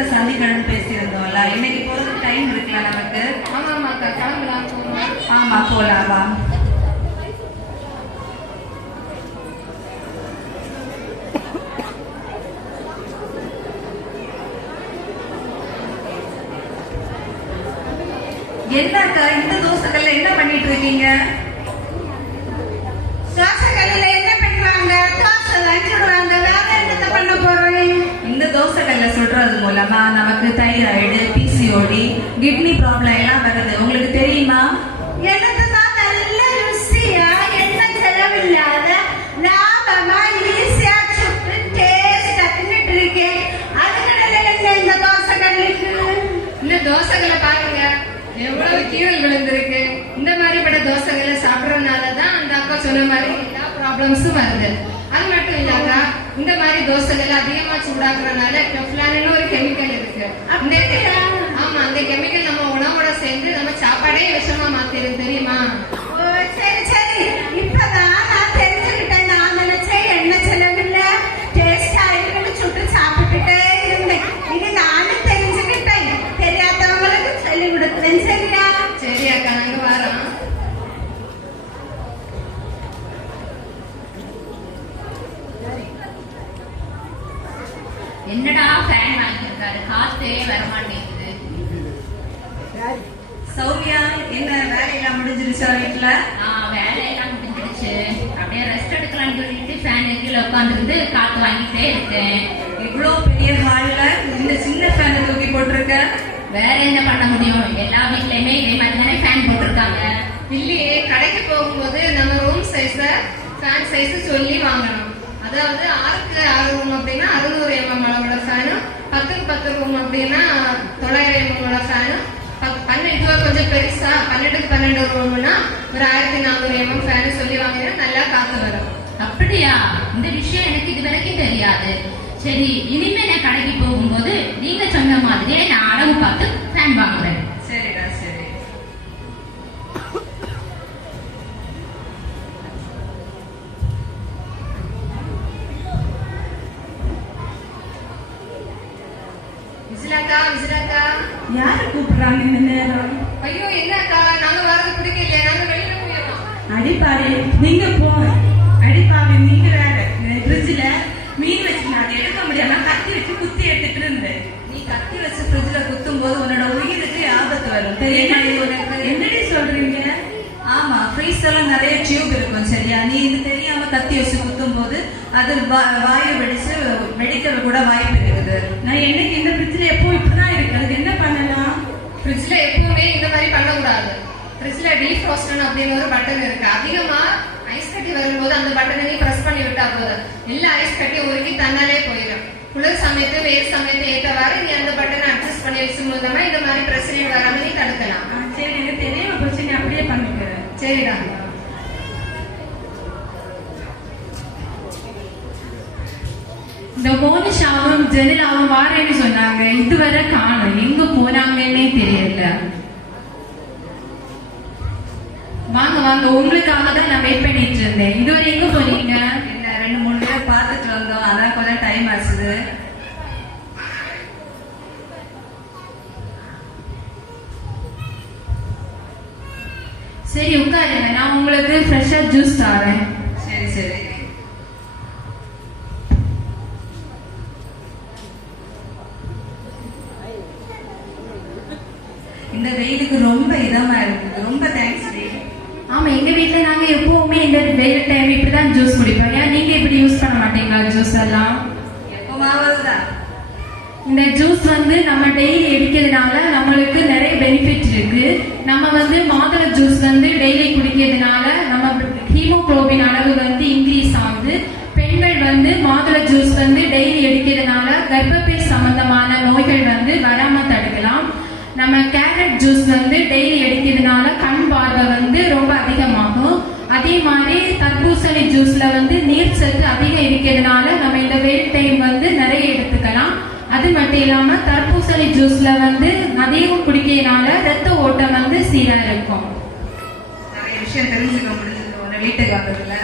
இடத்துல சந்திக்கணும்னு பேசியிருந்தோம்ல. இன்னைக்கு போறதுக்கு டைம் இருக்குல்ல நமக்கு? ஆமா போலாம் வா. என்னக்கா இந்த தோசைகள்ல என்ன பண்ணிட்டு இருக்கீங்க தோசைக்கல்லுல என்ன தோசை வச்சுடுவாங்க வேற என்னத்த பண்ண போறோம் இந்த தோசைகள்ல சுடுறது மூலமா நமக்கு தைராய்டு பிசிஓடி கிட்னி ப்ராப்ளம் எல்லாம் வருது. உங்களுக்கு தெரியுமா? எனக்கு தான் நல்ல ருசியா? என்ன செலவில்லாத லாபமா ஈஸியா சுட்டு டேஸ்டா தின்னுட்டு இருக்கேன் அதுக்கடல என்ன இந்த தோசைக்கல்லுக்கு? இந்த தோசைகளை பாருங்க. எவ்வளவு கீரல் விழுந்திருக்கு. இந்த மாதிரிப்பட்ட தோசைகளை சாப்பிடறதுனால தான் அந்த அக்கா சொன்ன மாதிரி எல்லா ப்ராப்ளம்ஸும் வருது. அது மட்டும் இல்லாம இந்த மாதிரி தோசைகள் அதிகமா சூடாக்குறதுனால டெஃப்லான்னு ஒரு கெமிக்கல் இருக்கு. அந்த ஆமா அந்த கெமிக்கல் நம்ம உணவோட சேர்ந்து நம்ம சாப்பாடே விஷமா மாத்திரும் தெரியுமா? என்னடா ஃபேன் வாங்கியிருக்காரு? காத்தே வர மாட்டேங்குது சௌமியா என்ன வேலையெல்லாம் முடிஞ்சிருச்சா வீட்டுல வேலையெல்லாம் முடிஞ்சிடுச்சு அப்படியே ரெஸ்ட் எடுக்கலாம்னு சொல்லிட்டு ஃபேன் கீழே உட்காந்துருந்து காத்து வாங்கிட்டே இருக்கேன். இவ்வளோ பெரிய ஹால்ல இந்த சின்ன ஃபேனை தூக்கி போட்டிருக்க? வேற என்ன பண்ண முடியும்? எல்லா வீட்லயுமே இதே மாதிரி தானே ஃபேன் போட்டிருக்காங்க. இல்லையே கடைக்கு போகும்போது நம்ம ரூம் சைஸ ஃபேன் சைஸ் சொல்லி வாங்கணும். அதாவது பத்துக்கு பத்து ரூம் அப்படின்னா தொள்ளாயிரம் எம்எம் உள்ள ஃபேனும் பன்னெண்டு கொஞ்சம் பெருசா பன்னெண்டுக்கு பன்னெண்டு ரூம்னா ஒரு ஆயிரத்தி நானூறு எம்எம் ஃபேனு சொல்லி வாங்கினா நல்லா காத்து வரும். அப்படியா? இந்த விஷயம் எனக்கு இது வரைக்கும் தெரியாது. சரி இனிமே நான் கடைக்கு போகும்போது நீங்க சொன்ன மாதிரியே நான் அளவு பார்த்து ஃபேன் வாங்குறேன் யாரு கூப்பிடுறாங்க இந்த நேரம்? ஐயோ என்னக்கா? நாங்க வரது பிடிக்கலையா. நாங்க வெளியில போயிடலாம். அடிப்பாரு நீங்க போங்க அடிப்பாரு நீங்க வேற. ஃப்ரிட்ஜ்ல மீன் வச்சு நான் எடுக்க முடியாம கத்தி வச்சு குத்தி எடுத்துட்டு இருந்தேன். நீ கத்தி வச்சு ஃப்ரிட்ஜ்ல குத்தும் போது உன்னோட உயிருக்கு ஆபத்து வரும். தெரியுமா என்னடி? சொல்றீங்க? ஆமா ஃப்ரீஸ்ல நிறைய டியூப் இருக்கும் சரியா? நீ இது தெரியாம கத்தி வச்சு குத்தும் போது அது வாயு வெடிச்சு வெடிக்கிறது கூட வாய்ப்பு இருக்குது. நான் என்னைக்கு இந்த ஃப்ரிட்ஜ்ல எப்போ இப்படிதான் இருக்கு அதுக்கு என்ன ஃப்ரிட்ஜ்ல எப்பவுமே இந்த மாதிரி பண்ணக்கூடாது. ஃப்ரிட்ஜ்ல டீஃப்ரோஸ்டன் அப்படின்னு ஒரு பட்டன் இருக்கு. அதிகமா ஐஸ் கட்டி வரும்போது அந்த பட்டனை நீ பிரஸ் பண்ணி விட்டா போதும். எல்லா ஐஸ் கட்டியும் உருகி தன்னாலே போயிடும். குளிர் சமயத்து வெயில் சமயத்து ஏற்றவாறு நீ அந்த பட்டனை அட்ஜஸ்ட் பண்ணி வச்சு மூலமா இந்த மாதிரி பிரச்சனை வராம நீ தடுக்கலாம். சரி எனக்கு தெரியாம போச்சு நீ அப்படியே பண்ணிக்கிறேன் சரிடா. இந்த மோனிஷாவும் ஜெனிலாவும் வாரேன்னு சொன்னாங்க. இதுவரை காணும். எங்க போனாங்கன்னே தெரியல. வாங்க வாங்க. உங்களுக்காக தான் நான் வெயிட் பண்ணிட்டு இருந்தேன். இதுவரை எங்க போனீங்க? இல்ல ரெண்டு மூணு பேர் பார்த்துட்டு வந்தோம். அதான் கொஞ்சம் டைம் ஆச்சுது. சரி உட்காருங்க. நான் உங்களுக்கு ஃப்ரெஷ்ஷா ஜூஸ் தரேன் சரி சரி. இந்த வெயிலுக்கு ரொம்ப இதமா இருக்குது. ரொம்ப தேங்க்ஸ் ஆமா எங்க வீட்ல நாங்க எப்பவுமே இந்த வெயில் டைம் இப்படிதான் ஜூஸ் குடிப்போம். ஏன் நீங்க இப்படி யூஸ் பண்ண மாட்டீங்களா ஜூஸ் எல்லாம்? இந்த ஜூஸ் வந்து நம்ம டெய்லி எடுக்கிறதுனால நம்மளுக்கு நிறைய பெனிஃபிட் இருக்கு. நம்ம வந்து மாதுளை ஜூஸ் வந்து டெய்லி குடிக்கிறதுனால நம்ம ஹீமோகுளோபின் அளவு வந்து இன்க்ரீஸ் நம்ம கேரட் ஜூஸ் வந்து டெய்லி எடுக்கிறதுனால கண் பார்வை வந்து ரொம்ப அதிகமாகும். அதே மாதிரி தர்பூசணி ஜூஸ்ல வந்து நீர் சத்து அதிகம் இருக்கிறதுனால நம்ம இந்த வெயில் டைம் வந்து நிறைய எடுத்துக்கலாம். அது மட்டும் இல்லாம தர்பூசணி ஜூஸ்ல வந்து அதிகம் குடிக்கிறதுனால ரத்த ஓட்டம் வந்து சீரா இருக்கும். நிறைய விஷயம் தெரிஞ்சுக்க முடிஞ்சது உன்னை வீட்டுக்கு வந்ததுல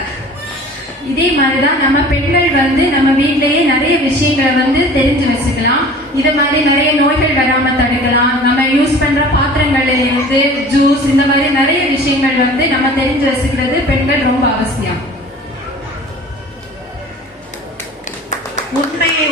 இதே மாதிரிதான் நம்ம பெண்கள் வந்து நம்ம வீட்டிலேயே நிறைய விஷயங்களை வந்து தெரிஞ்சு வச்சுக்கலாம். இது மாதிரி நிறைய நோய்கள் வராம தடுக்கலாம். நம்ம யூஸ் பண்ற பாத்திரங்கள்ல இருந்து ஜூஸ் இந்த மாதிரி நிறைய விஷயங்கள் வந்து நம்ம தெரிஞ்சு வச்சுக்கிறது பெண்கள் ரொம்ப அவசியம். உண்மையை